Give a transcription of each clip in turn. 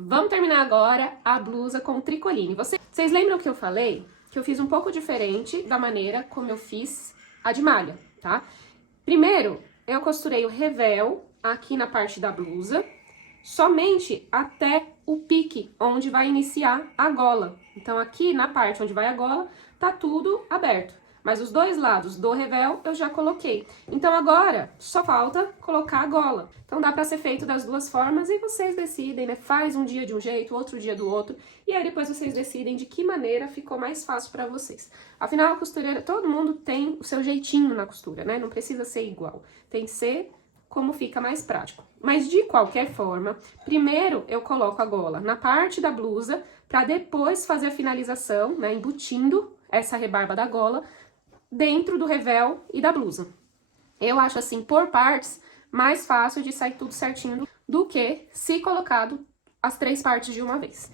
Vamos terminar agora a blusa com tricoline. Vocês lembram que eu falei que eu fiz um pouco diferente da maneira como eu fiz a de malha, tá? Primeiro, eu costurei o revel aqui na parte da blusa, somente até o pique, onde vai iniciar a gola. Então, aqui na parte onde vai a gola, tá tudo aberto. Mas os dois lados do revel eu já coloquei. Então, agora, só falta colocar a gola. Então, dá pra ser feito das duas formas e vocês decidem, né? Faz um dia de um jeito, outro dia do outro. E aí, depois vocês decidem de que maneira ficou mais fácil pra vocês. Afinal, a costureira, todo mundo tem o seu jeitinho na costura, né? Não precisa ser igual. Tem que ser como fica mais prático. Mas de qualquer forma, primeiro eu coloco a gola na parte da blusa, para depois fazer a finalização, né, embutindo essa rebarba da gola dentro do revel e da blusa. Eu acho assim, por partes, mais fácil de sair tudo certinho do que se colocado as 3 partes de uma vez.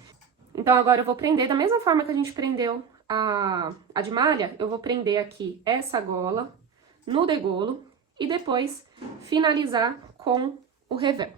Então agora eu vou prender da mesma forma que a gente prendeu a de malha, eu vou prender aqui essa gola no degolo e depois finalizar com o revel.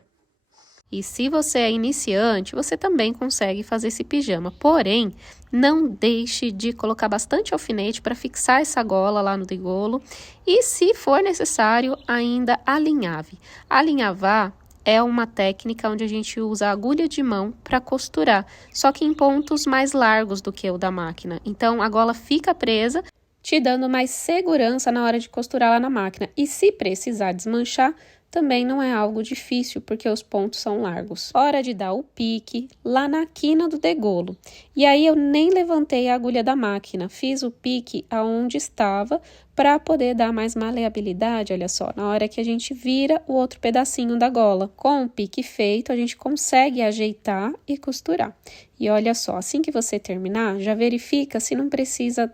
E se você é iniciante, você também consegue fazer esse pijama. Porém, não deixe de colocar bastante alfinete para fixar essa gola lá no degolo. E se for necessário, ainda alinhave. Alinhavar é uma técnica onde a gente usa a agulha de mão para costurar, só que em pontos mais largos do que o da máquina. Então, a gola fica presa, te dando mais segurança na hora de costurar lá na máquina. E se precisar desmanchar, também não é algo difícil, porque os pontos são largos. Hora de dar o pique lá na quina do degolo. E aí eu nem levantei a agulha da máquina, fiz o pique aonde estava para poder dar mais maleabilidade, olha só, na hora que a gente vira o outro pedacinho da gola. Com o pique feito, a gente consegue ajeitar e costurar. E olha só, assim que você terminar, já verifica se não precisa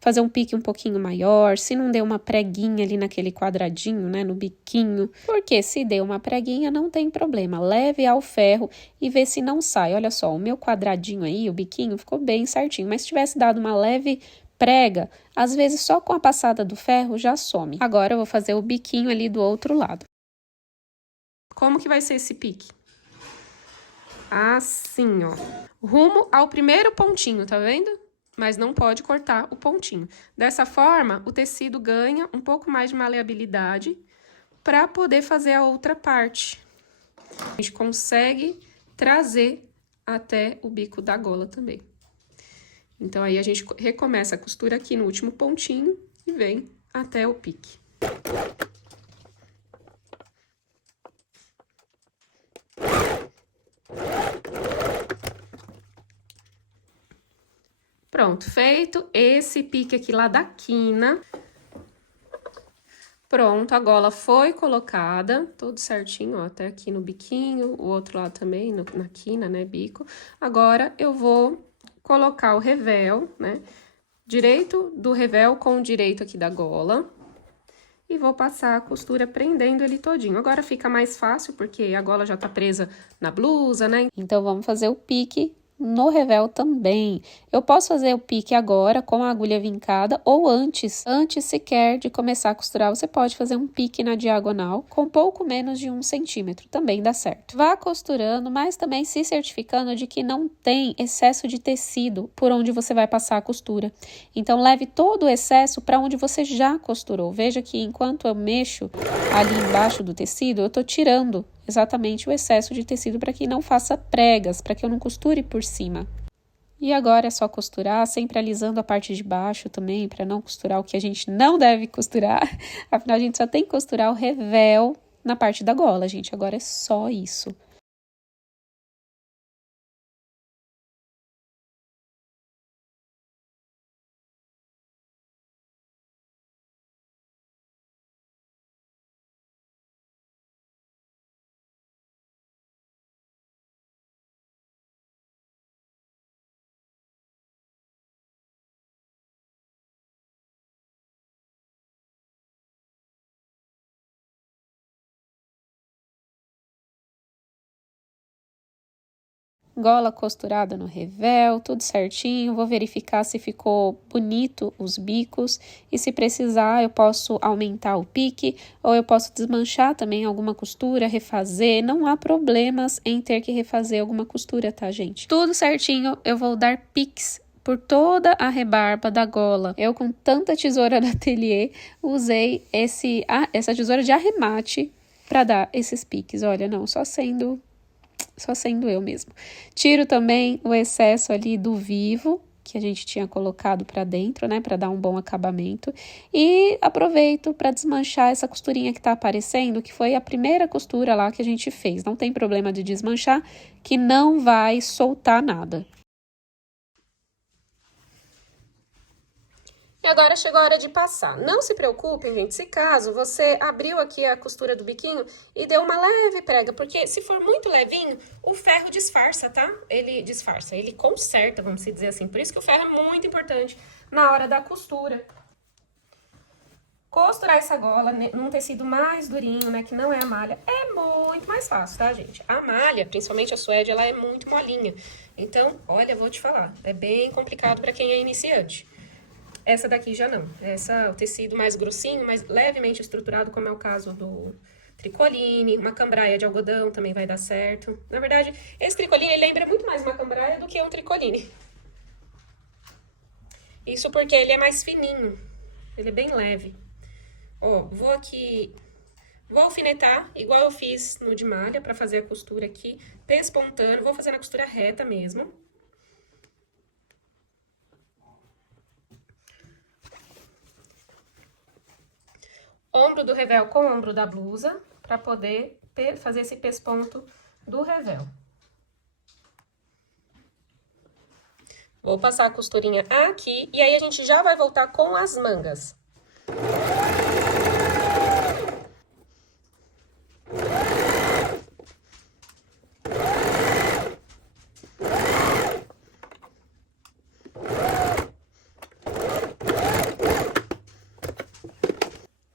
fazer um pique um pouquinho maior, se não deu uma preguinha ali naquele quadradinho, né, no biquinho, porque se deu uma preguinha não tem problema, leve ao ferro e vê se não sai. Olha só, o meu quadradinho aí, o biquinho, ficou bem certinho, mas se tivesse dado uma leve prega, às vezes só com a passada do ferro já some. Agora eu vou fazer o biquinho ali do outro lado. Como que vai ser esse pique? Assim, ó, rumo ao primeiro pontinho, tá vendo? Mas não pode cortar o pontinho. Dessa forma, o tecido ganha um pouco mais de maleabilidade para poder fazer a outra parte. A gente consegue trazer até o bico da gola também. Então, aí a gente recomeça a costura aqui no último pontinho e vem até o pique. Pronto, feito esse pique aqui lá da quina. Pronto, a gola foi colocada, tudo certinho, ó, até aqui no biquinho, o outro lado também, na quina, né, bico. Agora, eu vou colocar o revel, né, direito do revel com o direito aqui da gola. E vou passar a costura prendendo ele todinho. Agora fica mais fácil, porque a gola já tá presa na blusa, né? Então, vamos fazer o pique no revel também. Eu posso fazer o pique agora com a agulha vincada ou antes sequer de começar a costurar, você pode fazer um pique na diagonal com pouco menos de 1 centímetro, também dá certo. Vá costurando, mas também se certificando de que não tem excesso de tecido por onde você vai passar a costura. Então, leve todo o excesso para onde você já costurou. Veja que enquanto eu mexo ali embaixo do tecido, eu tô tirando exatamente o excesso de tecido para que não faça pregas, para que eu não costure por cima. E agora é só costurar, sempre alisando a parte de baixo também, para não costurar o que a gente não deve costurar. Afinal, a gente só tem que costurar o revel na parte da gola, gente. Agora é só isso. gola costurada no revel, tudo certinho. Vou verificar se ficou bonito os bicos e se precisar eu posso aumentar o pique ou eu posso desmanchar também alguma costura, refazer. Não há problemas em ter que refazer alguma costura, tá, gente? Tudo certinho, eu vou dar piques por toda a rebarba da gola. Eu, com tanta tesoura da Atelier, usei essa tesoura de arremate para dar esses piques. Olha, não, só sendo eu mesmo. Tiro também o excesso ali do vivo, que a gente tinha colocado para dentro, né, para dar um bom acabamento. E aproveito para desmanchar essa costurinha que tá aparecendo, que foi a primeira costura lá que a gente fez. Não tem problema de desmanchar, que não vai soltar nada. E agora chegou a hora de passar. Não se preocupem, gente, se caso você abriu aqui a costura do biquinho e deu uma leve prega, porque se for muito levinho, o ferro disfarça, tá? Ele disfarça, ele conserta, vamos dizer assim. Por isso que o ferro é muito importante na hora da costura. Costurar essa gola num tecido mais durinho, né, que não é a malha, é muito mais fácil, tá, gente? A malha, principalmente a suede, ela é muito molinha. Então, olha, vou te falar, é bem complicado para quem é iniciante. Essa daqui já não. O tecido mais grossinho, mais levemente estruturado, como é o caso do tricoline, uma cambraia de algodão também vai dar certo. Na verdade, esse tricoline ele lembra muito mais uma cambraia do que um tricoline. Isso porque ele é mais fininho, ele é bem leve. Ó, vou alfinetar, igual eu fiz no de malha, pra fazer a costura aqui, pespontando, vou fazer na costura reta mesmo. Ombro do revel com ombro da blusa, para poder fazer esse pesponto do revel. Vou passar a costurinha aqui, e aí a gente já vai voltar com as mangas.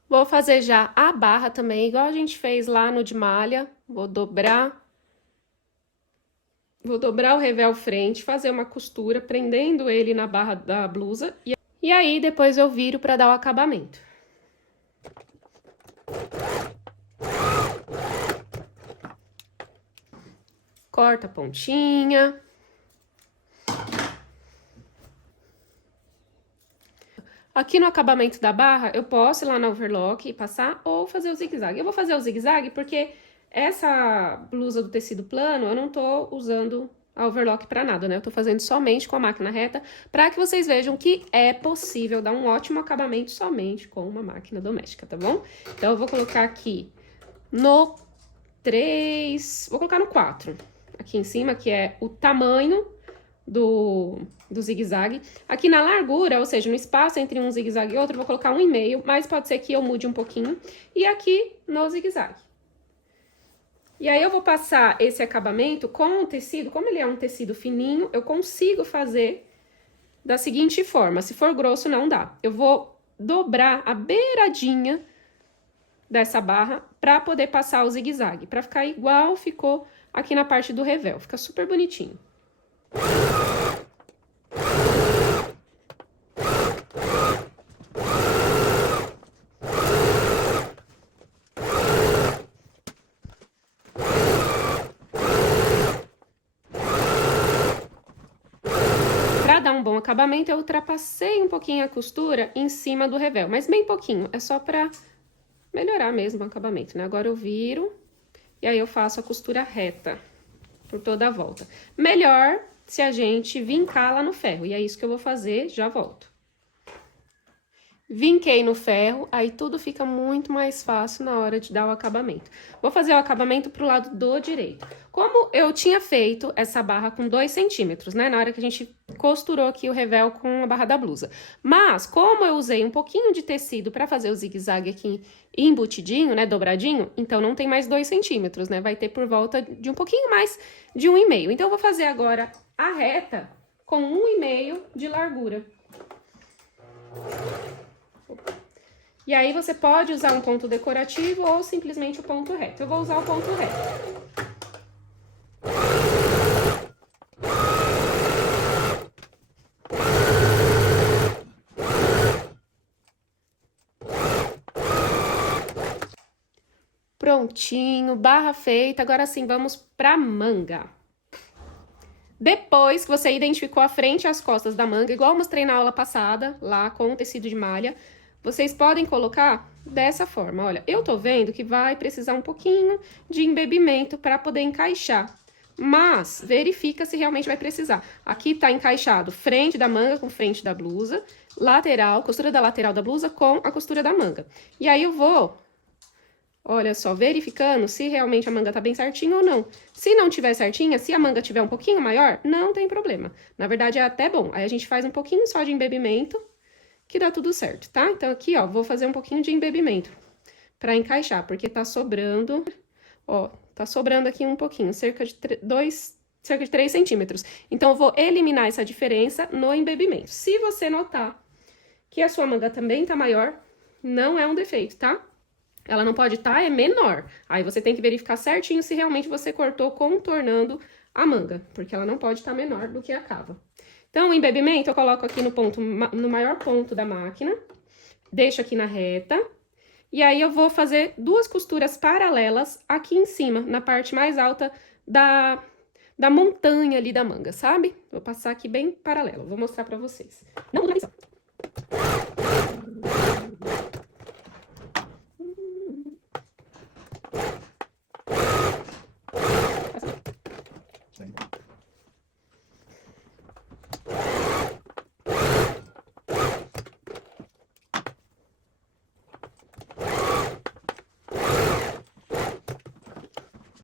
Vou fazer já a barra também, igual a gente fez lá no de malha. Vou dobrar o revel frente, fazer uma costura, prendendo ele na barra da blusa. E aí, depois eu viro para dar o acabamento. Corta a pontinha. Aqui no acabamento da barra, eu posso ir lá na overlock e passar ou fazer o zigue-zague. Eu vou fazer o zigue-zague porque essa blusa do tecido plano, eu não tô usando a overlock pra nada, né? Eu tô fazendo somente com a máquina reta, pra que vocês vejam que é possível dar um ótimo acabamento somente com uma máquina doméstica, tá bom? Então, eu vou colocar aqui no 3, vou colocar no 4, aqui em cima, que é o tamanho do zigue-zague. Aqui na largura, ou seja, no espaço entre um zigue-zague e outro, eu vou colocar 1,5, mas pode ser que eu mude um pouquinho. E aqui no zigue-zague. E aí eu vou passar esse acabamento com o tecido, como ele é um tecido fininho, eu consigo fazer da seguinte forma, se for grosso não dá. Eu vou dobrar a beiradinha dessa barra pra poder passar o zigue-zague, pra ficar igual ficou aqui na parte do revel, fica super bonitinho. Para dar um bom acabamento, eu ultrapassei um pouquinho a costura em cima do revel, mas bem pouquinho, é só para melhorar mesmo o acabamento, né? Agora eu viro e aí eu faço a costura reta por toda a volta. Melhor se a gente vincar lá no ferro, e é isso que eu vou fazer, já volto. Vinquei no ferro, aí tudo fica muito mais fácil na hora de dar o acabamento. Vou fazer o acabamento pro lado do direito. Como eu tinha feito essa barra com 2 centímetros, né? Na hora que a gente costurou aqui o revel com a barra da blusa. Mas, como eu usei um pouquinho de tecido pra fazer o zigue-zague aqui embutidinho, né? Dobradinho, então não tem mais 2 centímetros, né? Vai ter por volta de um pouquinho mais de 1,5. Então, eu vou fazer agora a reta com 1,5 de largura. E aí, você pode usar um ponto decorativo ou simplesmente o ponto reto. Eu vou usar o ponto reto. Prontinho, barra feita. Agora sim, vamos pra manga. Depois que você identificou a frente e as costas da manga, igual eu mostrei na aula passada, lá com o tecido de malha, vocês podem colocar dessa forma. Olha, eu tô vendo que vai precisar um pouquinho de embebimento para poder encaixar. Mas, verifica se realmente vai precisar. Aqui tá encaixado frente da manga com frente da blusa, lateral, costura da lateral da blusa com a costura da manga. E aí eu vou, olha só, verificando se realmente a manga tá bem certinha ou não. Se não tiver certinha, se a manga tiver um pouquinho maior, não tem problema. Na verdade, é até bom. Aí a gente faz um pouquinho só de embebimento, que dá tudo certo, tá? Então, aqui, ó, vou fazer um pouquinho de embebimento pra encaixar, porque tá sobrando, ó, tá sobrando aqui um pouquinho, cerca de 3 centímetros. Então, eu vou eliminar essa diferença no embebimento. Se você notar que a sua manga também tá maior, não é um defeito, tá? Ela não pode estar, é menor. Aí, você tem que verificar certinho se realmente você cortou contornando a manga, porque ela não pode estar menor do que a cava. Então, o embebimento eu coloco aqui no maior ponto da máquina, deixo aqui na reta, e aí eu vou fazer 2 costuras paralelas aqui em cima, na parte mais alta da montanha ali da manga, sabe? Vou passar aqui bem paralelo, vou mostrar pra vocês. Não muda a visão.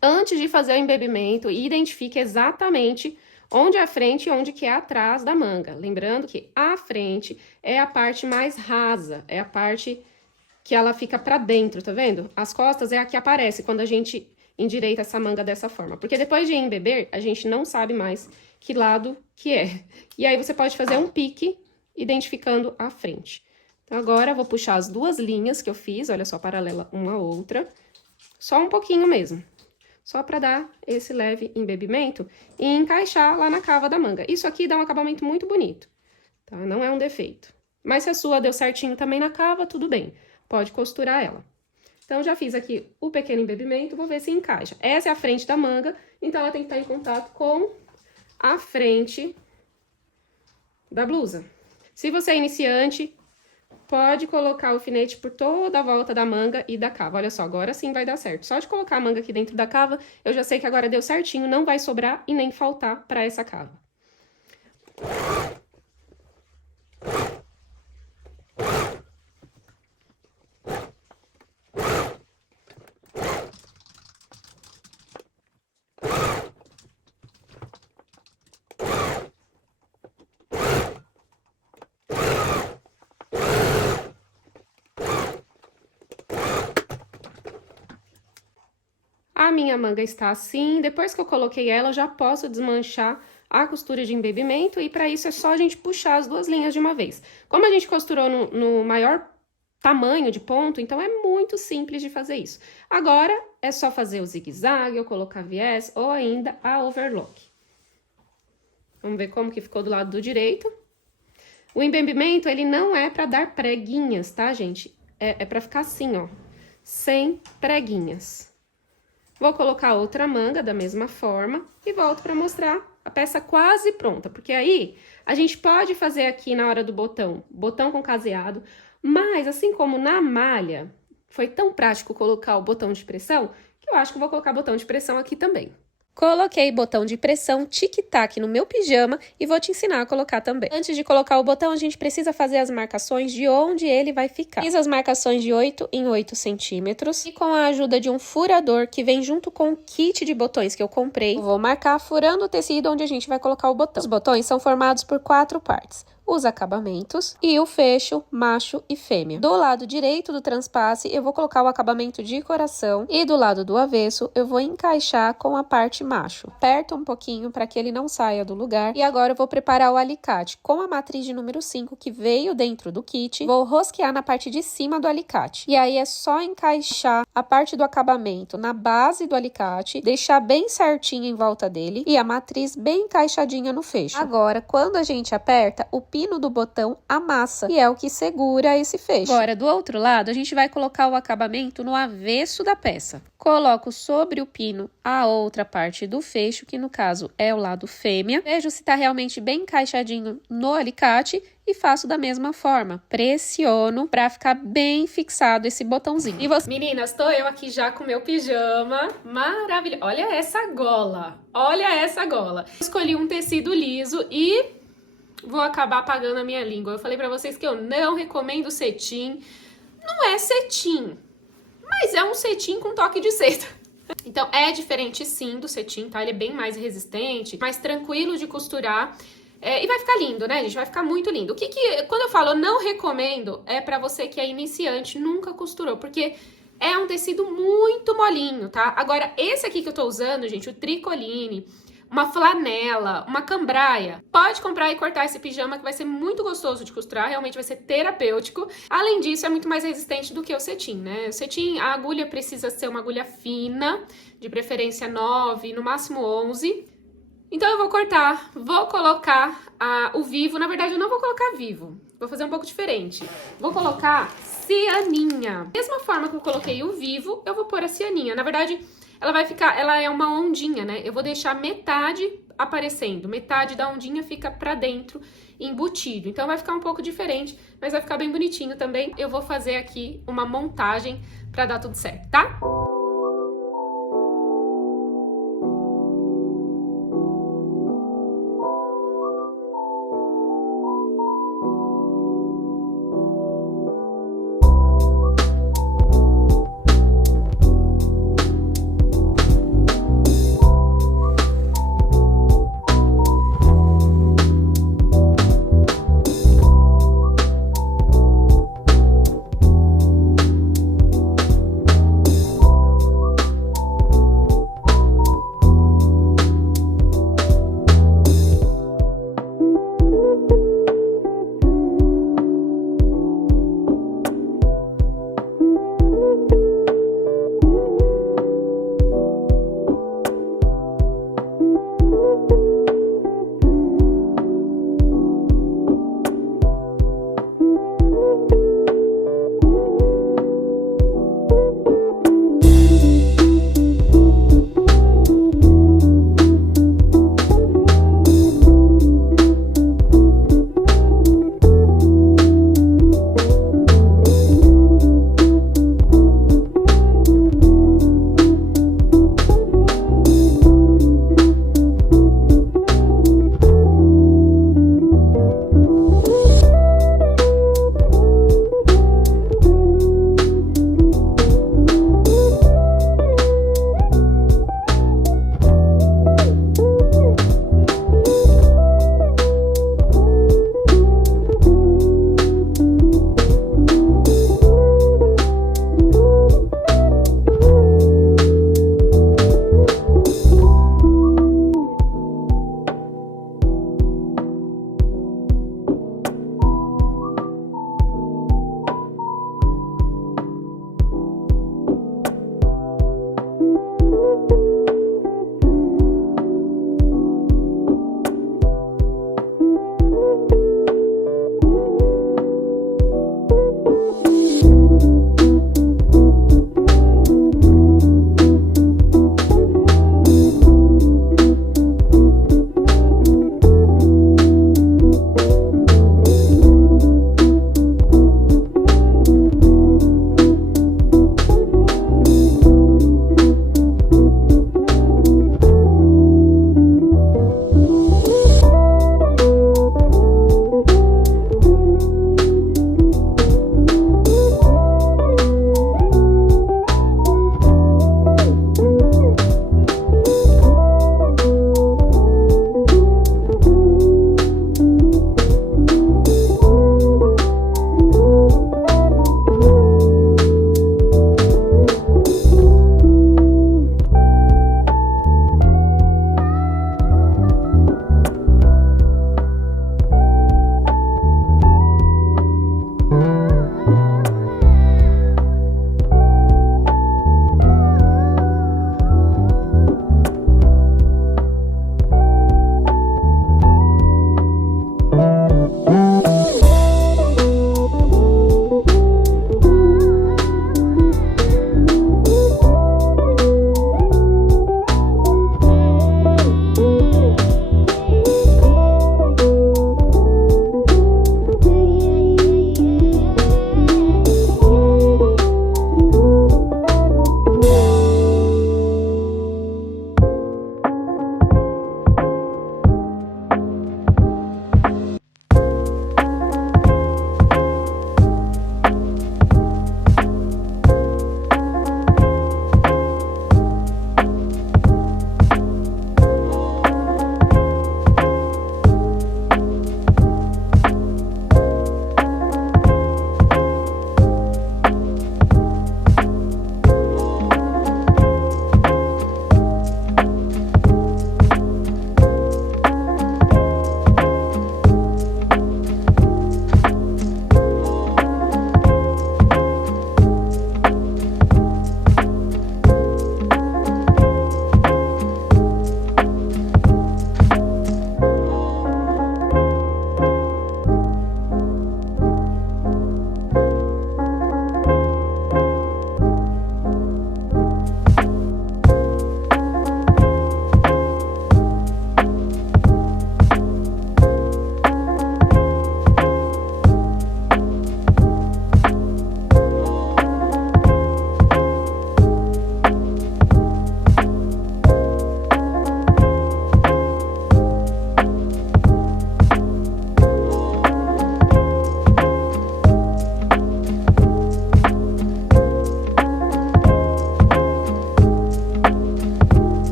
Antes de fazer o embebimento, identifique exatamente onde é a frente e onde que é atrás da manga. Lembrando que a frente é a parte mais rasa, é a parte que ela fica pra dentro, tá vendo? As costas é a que aparece quando a gente endireita essa manga dessa forma. Porque depois de embeber, a gente não sabe mais que lado que é. E aí, você pode fazer um pique identificando a frente. Então, agora, eu vou puxar as 2 linhas que eu fiz, olha só, paralela uma à outra. Só um pouquinho mesmo. Só pra dar esse leve embebimento e encaixar lá na cava da manga. Isso aqui dá um acabamento muito bonito, tá? Não é um defeito. Mas se a sua deu certinho também na cava, tudo bem. Pode costurar ela. Então, já fiz aqui o pequeno embebimento, vou ver se encaixa. Essa é a frente da manga, então ela tem que estar em contato com a frente da blusa. Se você é iniciante, pode colocar o alfinete por toda a volta da manga e da cava. Olha só, agora sim vai dar certo. Só de colocar a manga aqui dentro da cava, eu já sei que agora deu certinho, não vai sobrar e nem faltar para essa cava. A minha manga está assim, depois que eu coloquei ela, eu já posso desmanchar a costura de embebimento e para isso é só a gente puxar as 2 linhas de uma vez. Como a gente costurou no maior tamanho de ponto, então é muito simples de fazer isso. Agora, é só fazer o zigue-zague, ou colocar viés, ou ainda a overlock. Vamos ver como que ficou do lado do direito. O embebimento, ele não é para dar preguinhas, tá, gente? É para ficar assim, ó, sem preguinhas. Vou colocar outra manga da mesma forma e volto para mostrar a peça quase pronta. Porque aí, a gente pode fazer aqui na hora do botão com caseado, mas assim como na malha, foi tão prático colocar o botão de pressão, que eu acho que eu vou colocar botão de pressão aqui também. Coloquei botão de pressão tic-tac no meu pijama e vou te ensinar a colocar também. Antes de colocar o botão, a gente precisa fazer as marcações de onde ele vai ficar. Fiz as marcações de 8 em 8 centímetros e com a ajuda de um furador que vem junto com o kit de botões que eu comprei, eu vou marcar furando o tecido onde a gente vai colocar o botão. Os botões são formados por 4 partes. Os acabamentos e o fecho macho e fêmea. Do lado direito do transpasse, eu vou colocar o acabamento de coração e do lado do avesso, eu vou encaixar com a parte macho. Aperta um pouquinho para que ele não saia do lugar. E agora eu vou preparar o alicate com a matriz de número 5 que veio dentro do kit. Vou rosquear na parte de cima do alicate. E aí é só encaixar a parte do acabamento na base do alicate, deixar bem certinho em volta dele e a matriz bem encaixadinha no fecho. Agora, quando a gente aperta, o pino do botão amassa, e é o que segura esse fecho. Agora, do outro lado, a gente vai colocar o acabamento no avesso da peça. Coloco sobre o pino a outra parte do fecho, que no caso é o lado fêmea. Vejo se está realmente bem encaixadinho no alicate e faço da mesma forma. Pressiono para ficar bem fixado esse botãozinho. E você... Meninas, tô eu aqui já com meu pijama maravilhoso. Olha essa gola, olha essa gola. Escolhi um tecido liso e vou acabar apagando a minha língua. Eu falei pra vocês que eu não recomendo cetim. Não é cetim, mas é um cetim com toque de seda. Então é diferente sim do cetim, tá? Ele é bem mais resistente, mais tranquilo de costurar. E vai ficar lindo, né, gente? Vai ficar muito lindo. Quando eu falo não recomendo, é pra você que é iniciante, nunca costurou, porque é um tecido muito molinho, tá? Agora, esse aqui que eu tô usando, gente, o tricoline, uma flanela, uma cambraia, pode comprar e cortar esse pijama que vai ser muito gostoso de costurar, realmente vai ser terapêutico. Além disso, é muito mais resistente do que o cetim, né? O cetim, a agulha precisa ser uma agulha fina, de preferência 9, no máximo 11. Então eu vou cortar, vou colocar o vivo, na verdade eu não vou colocar vivo, vou fazer um pouco diferente. Vou colocar cianinha. Da mesma forma que eu coloquei o vivo, eu vou pôr a cianinha. Na verdade, ela vai ficar, ela é uma ondinha, né? Eu vou deixar metade aparecendo, metade da ondinha fica pra dentro, embutido. Então vai ficar um pouco diferente, mas vai ficar bem bonitinho também. Eu vou fazer aqui uma montagem pra dar tudo certo, tá?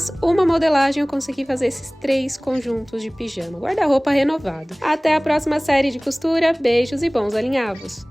apenas uma modelagem eu consegui fazer esses 3 conjuntos de pijama. Guarda-roupa renovado. Até a próxima série de costura. Beijos e bons alinhavos!